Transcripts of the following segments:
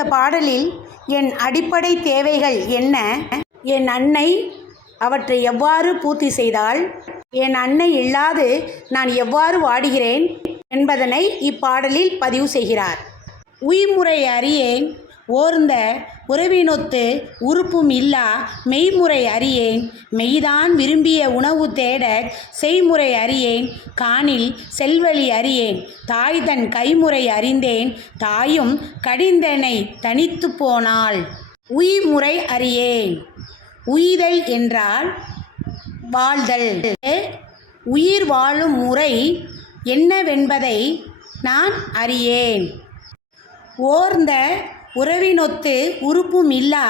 பாடலில் என் அடிப்படை தேவைகள் என்ன? என் அன்னை அவற்றை எவ்வாறு பூர்த்தி செய்தால் என் அன்னை இல்லாது நான் எவ்வாறு வாடுகிறேன்? என்பதனை இப்பாடலில் பதிவு செய்கிறார். உய்முறை அறியேன். ஓர்ந்த உறவினொத்து உறுப்பும் இல்லா மெய்முறை அறியேன். மெய்தான் விரும்பிய உணவு தேட செய்முறை அறியேன். காணில் செல்வழி அறியேன். தாய் தன் கைமுறை அறிந்தேன். தாயும் கடிந்தனை தனித்து போனாள். உய்முறை அறியேன். உய்தல் என்றால் வாழ்தல். உயிர் வாழும் முறை என்னவென்பதை நான் அறியேன். ஓர்ந்த உறவினொத்து உறுப்பும் இல்லா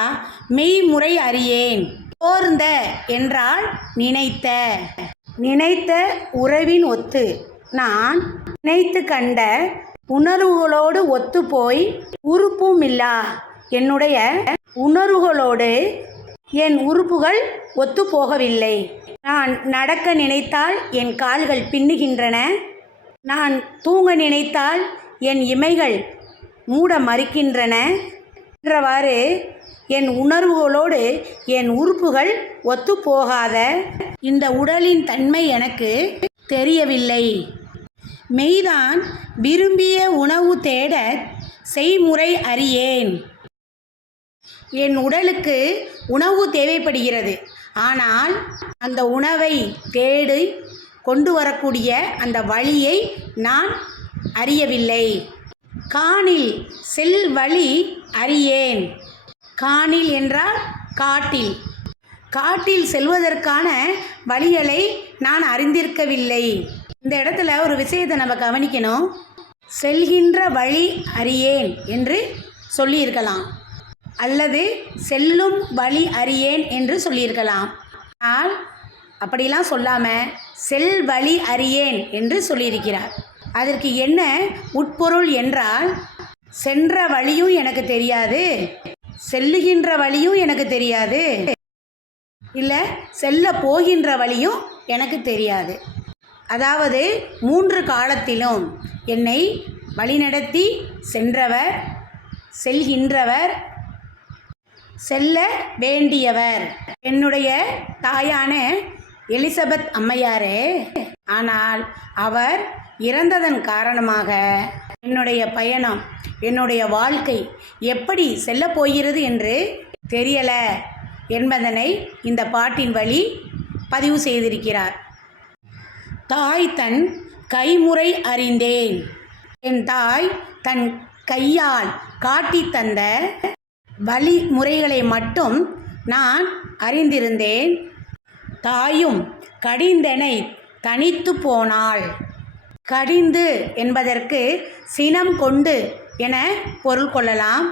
மெய்முறை அறியேன். ஓர்ந்த என்றால் நினைத்த. நினைத்த உறவின் ஒத்து. நான் நினைத்து கண்ட உணர்வுகளோடு ஒத்துப்போய் உறுப்பும் இல்லா. என்னுடைய உணர்வுகளோடு என் உறுப்புகள் ஒத்துப்போகவில்லை நான் நடக்க நினைத்தால் என் கால்கள் பின்னுகின்றன. நான் தூங்க நினைத்தால் என் இமைகள் மூட மறுக்கின்றன என்றவாறு என் உணர்வுகளோடு என் உறுப்புகள் ஒத்துப்போகாத இந்த உடலின் தன்மை எனக்கு தெரியவில்லை. மெய்தான் விரும்பிய உணவு தேட செய்முறை அறியேன். என் உடலுக்கு உணவு தேவைப்படுகிறது. ஆனால் அந்த உணவை தேடி கொண்டு வரக்கூடிய அந்த வழியை நான் அறியவில்லை. காணில் செல் வழி அறியேன். காணில் என்றால் காட்டில். காட்டில் செல்வதற்கான வழிகளை நான் அறிந்திருக்கவில்லை. இந்த இடத்துல ஒரு விஷயத்தை நம்ம கவனிக்கணும். செல்கின்ற வழி அறியேன் என்று சொல்லியிருக்கலாம். அல்லது செல்லும் வழி அறியேன் என்று சொல்லியிருக்கலாம். ஆனால் அப்படிலாம் சொல்லாமல் செல் வழி அறியேன் என்று சொல்லியிருக்கிறார். அதற்கு என்ன உட்பொருள் என்றால் சென்ற வழியும் எனக்கு தெரியாது செல்லுகின்ற வழியும் எனக்கு தெரியாது இல்லை செல்ல போகின்ற வழியும் எனக்கு தெரியாது. அதாவது மூன்று காலத்திலும் என்னை வழிநடத்தி சென்றவர் செல்கின்றவர் செல்ல வேண்டியவர். என்னுடைய தாயான எலிசபெத் அம்மையாரே ஆனால் அவர் இறந்ததன் காரணமாக என்னுடைய பயணம் என்னுடைய வாழ்க்கை எப்படி செல்லப்போகிறது என்று தெரியலை என்பதனை இந்த பாட்டின் வழி பதிவு செய்திருக்கிறார். தாய் தன் கைமுறை அறிந்தேன். என் தாய் தன் கையால் காட்டித் தந்த வழிமுறைகளை மட்டும் நான் அறிந்திருந்தேன். தாயும் கடிந்தனை தனித்து போனாள். கடிந்து என்பதற்கு சினம் கொண்டு என பொருள் கொள்ளலாம்.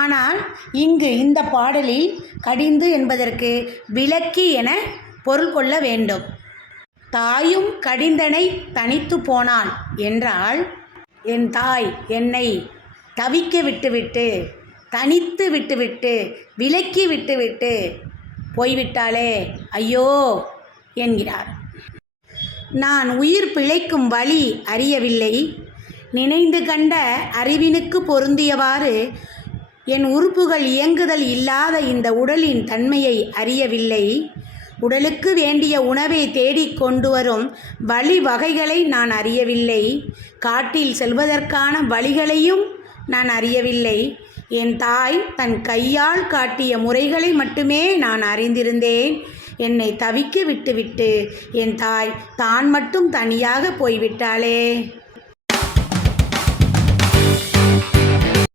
ஆனால் இங்கு இந்த பாடலில் கடிந்து என்பதற்கு விளக்கி என பொருள் கொள்ள வேண்டும். தாயும் கடிந்தனை தனித்து போனாள் என்றால் என் தாய் என்னை தவிக்க விட்டுவிட்டு தனித்து விட்டுவிட்டு விலக்கி விட்டுவிட்டு போய்விட்டாளே ஐயோ என்கிறார். நான் உயிர் பிழைக்கும் வழி அறியவில்லை. நினைந்து கண்ட அறிவினுக்கு பொருந்தியவாறு என் உறுப்புகள் இயங்குதல் இல்லாத இந்த உடலின் தன்மையை அறியவில்லை. உடலுக்கு வேண்டிய உணவை தேடிக் கொண்டு வரும் வழி வகைகளை நான் அறியவில்லை. காட்டில் செல்வதற்கான வழிகளையும் நான் அறியவில்லை. என் தாய் தன் கையால் காட்டிய முறைகளை மட்டுமே நான் அறிந்திருந்தேன். என்னை தவிக்க விட்டுவிட்டு என் தாய் தான் மட்டும் தனியாக போய்விட்டாளே.